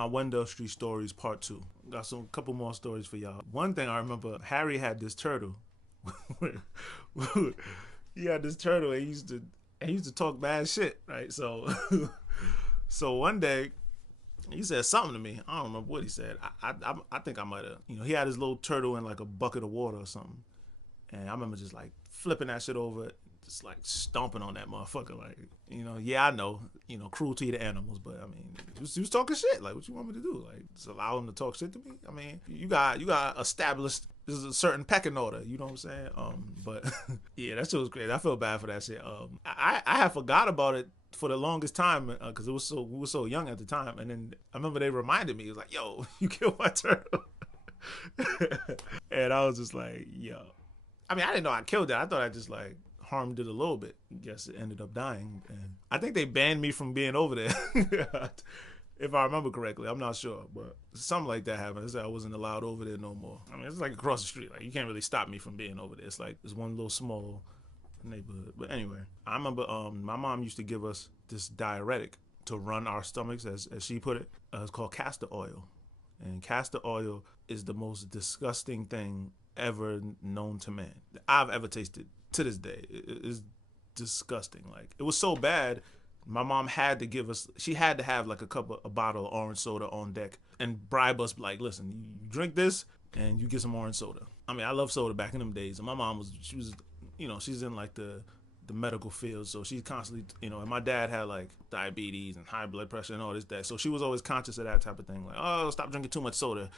my Wendell Street stories part 2. Got some couple more stories for y'all. One thing I remember, Harry had this turtle. He had this turtle and he used to talk bad shit, right? So so one day he said something to me. I don't remember what he said. I think I might have, he had his little turtle in like a bucket of water or something. And I remember just like flipping that shit over, just like stomping on that motherfucker. Like, yeah, I know, cruelty to animals, but I mean, he was talking shit. Like, what you want me to do? Like, just allow him to talk shit to me? I mean, you got established, this is a certain pecking order, you know what I'm saying? But yeah, that shit was crazy. I feel bad for that shit. I had forgot about it for the longest time because we were so young at the time, and then I remember they reminded me. It was like, yo, you killed my turtle. And I was just like, yo. I mean, I didn't know I killed it. I thought I just like harmed it a little bit. Guess it ended up dying. And I think they banned me from being over there. If I remember correctly. I'm not sure. But something like that happened. It's like I wasn't allowed over there no more. I mean, it's like across the street. Like, you can't really stop me from being over there. It's like this one little small neighborhood. But anyway, I remember my mom used to give us this diuretic to run our stomachs, as she put it. It's called castor oil. And castor oil is the most disgusting thing ever known to man I've ever tasted to this day. It is disgusting. Like, it was so bad, my mom had to give us, she had to have like a bottle of orange soda on deck and bribe us, like, listen, you drink this and you get some orange soda. I mean, I love soda back in them days, and my mom she was she's in like the medical field, so she's constantly, and my dad had like diabetes and high blood pressure and all this, that, so she was always conscious of that type of thing, like, oh, stop drinking too much soda,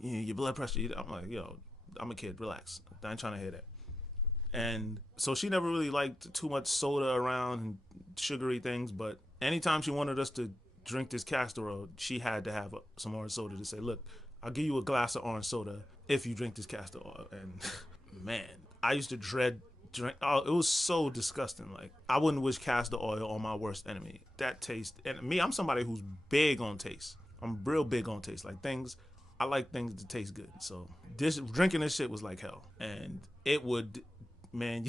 your blood pressure. I'm like, yo, I'm a kid, relax. I ain't trying to hear that. And so she never really liked too much soda around and sugary things, but anytime she wanted us to drink this castor oil, she had to have some orange soda to say, look, I'll give you a glass of orange soda if you drink this castor oil. And man, I used to drink. Oh, it was so disgusting. Like, I wouldn't wish castor oil on my worst enemy. That taste, and me, I'm somebody who's big on taste. I'm real big on taste. Like, I like things to taste good. So drinking this shit was like hell. And it would, man,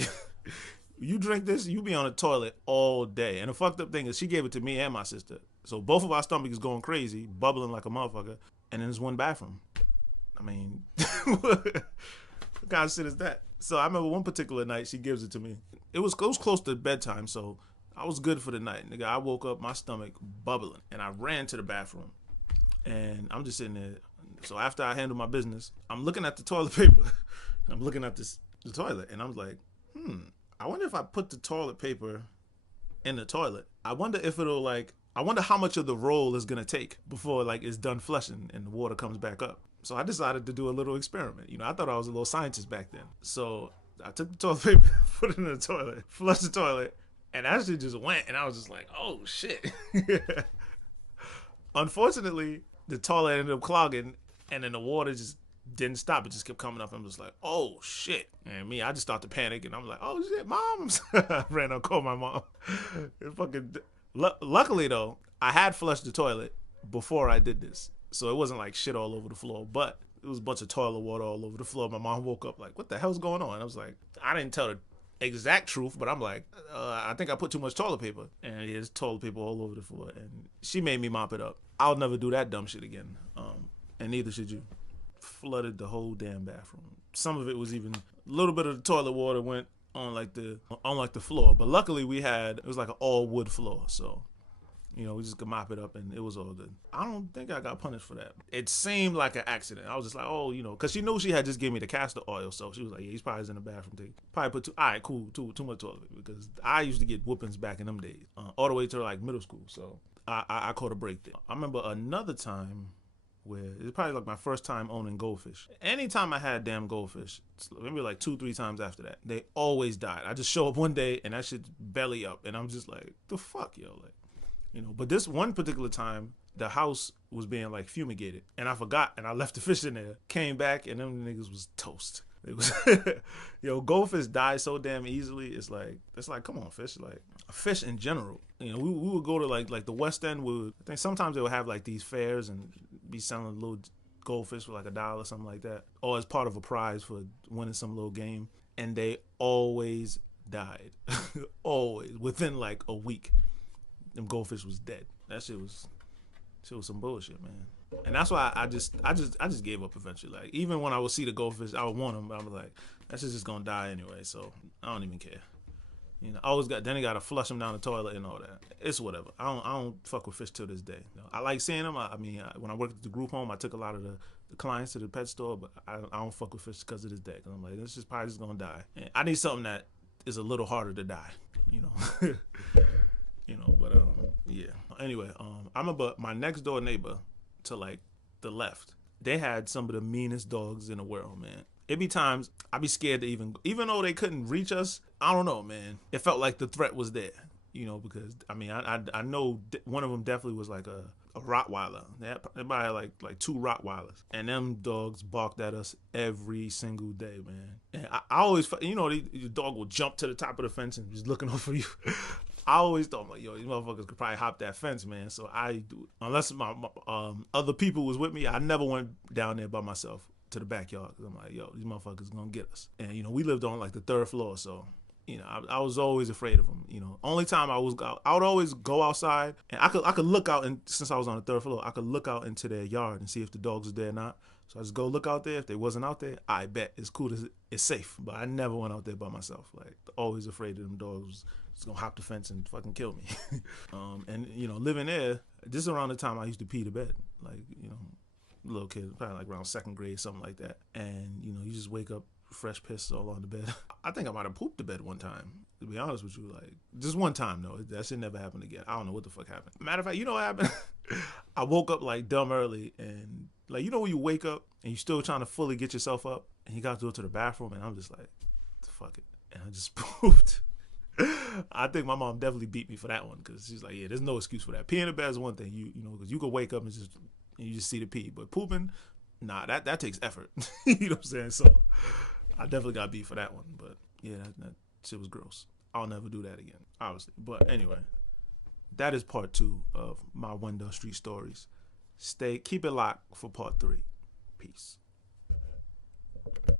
you drink this, you be on the toilet all day. And the fucked up thing is, she gave it to me and my sister. So both of our stomachs going crazy, bubbling like a motherfucker. And then there's one bathroom. I mean, what kind of shit is that? So I remember one particular night she gives it to me. It was close to bedtime, so I was good for the night. Nigga, I woke up, my stomach bubbling. And I ran to the bathroom. And I'm just sitting there. So after I handle my business, I'm looking at the toilet paper. And I'm looking at the toilet. And I'm like, I wonder if I put the toilet paper in the toilet. I wonder if it'll like, I wonder how much of the roll is going to take before like it's done flushing and the water comes back up. So I decided to do a little experiment. I thought I was a little scientist back then. So I took the toilet paper, put it in the toilet, flushed the toilet, and actually just went. And I was just like, oh shit. Unfortunately, the toilet ended up clogging, and then the water just didn't stop. It just kept coming up. I'm just like, oh shit. And me, I just started to panic, and I'm like, oh shit, mom. I ran up, called my mom. Luckily though, I had flushed the toilet before I did this, so it wasn't like shit all over the floor, but it was a bunch of toilet water all over the floor. My mom woke up like, what the hell's going on? I was like, I didn't tell the exact truth, but I'm like, I think I put too much toilet paper, and there's toilet paper all over the floor, and she made me mop it up. I'll never do that dumb shit again, and neither should you. Flooded the whole damn bathroom. Some of it was even, a little bit of the toilet water went on like the floor, but luckily it was like an all wood floor, so we just could mop it up and it was all good. I don't think I got punished for that. It seemed like an accident. I was just like, oh, because she knew she had just gave me the castor oil, so she was like, yeah, he's probably in the bathroom. Probably put all right, cool, too much toilet paper, because I used to get whoopings back in them days, all the way to like middle school. So I caught a break there. I remember another time where it's probably like my first time owning goldfish. Anytime I had damn goldfish, maybe like 2-3 times after that, they always died. I just show up one day and that shit's belly up, and I'm just like, the fuck, yo, like. But this one particular time, the house was being like fumigated, and I forgot, and I left the fish in there. Came back, and them niggas was toast. It was, goldfish die so damn easily. It's like come on, fish. Like, fish in general. We would go to like the West End. I think sometimes they would have like these fairs and be selling little goldfish for like $1 or something like that, or as part of a prize for winning some little game. And they always died, always within like a week. Them goldfish was dead. That shit was Shit was some bullshit, man. And that's why I just gave up eventually. Like even when I would see the goldfish, I would want them, but I was like, that's just gonna die anyway. So I don't even care. You know, I always got then they gotta flush them down the toilet and all that. It's whatever. I don't fuck with fish till this day. You know, I like seeing them. When I worked at the group home, I took a lot of the clients to the pet store, but I don't fuck with fish because of this day. Cause I'm like, this is probably just gonna die. And I need something that is a little harder to die. You know. But yeah. Anyway, I remember my next door neighbor to like the left. They had some of the meanest dogs in the world, man. It be times I be scared to even though they couldn't reach us. I don't know, man. It felt like the threat was there, because I know one of them definitely was like a Rottweiler. They probably had like two Rottweilers, and them dogs barked at us every single day, man. And I always, the dog will jump to the top of the fence and just looking over you. I always thought, like, yo, these motherfuckers could probably hop that fence, man. So unless my other people was with me, I never went down there by myself to the backyard. Cause I'm like, yo, these motherfuckers gonna get us. And we lived on like the third floor, so I was always afraid of them. Only time I would always go outside, and I could look out, and since I was on the third floor, I could look out into their yard and see if the dogs was there or not. So I just go look out there. If they wasn't out there, I bet it's cool. It's safe. But I never went out there by myself. Like always afraid of them dogs. Just gonna hop the fence and fucking kill me. And living there, this is around the time I used to pee the bed. Like little kid, probably like around second grade, something like that. And you just wake up fresh piss all on the bed. I think I might have pooped the bed one time. To be honest with you, like just one time though. That shit never happened again. I don't know what the fuck happened. Matter of fact, you know what happened? I woke up like dumb early, and like when you wake up and you still trying to fully get yourself up, and you got to go to the bathroom, and I'm just like, fuck it, and I just pooped. I think my mom definitely beat me for that one, because she's like, yeah, there's no excuse for that. Peeing in the bed is one thing, because you could wake up and you just see the pee, but pooping, nah, that takes effort. You know what I'm saying? So I definitely got beat for that one, but yeah, that shit was gross. I'll never do that again, obviously. But anyway, that is part 2 of my Wendell Street stories. Keep it locked for part 3. Peace.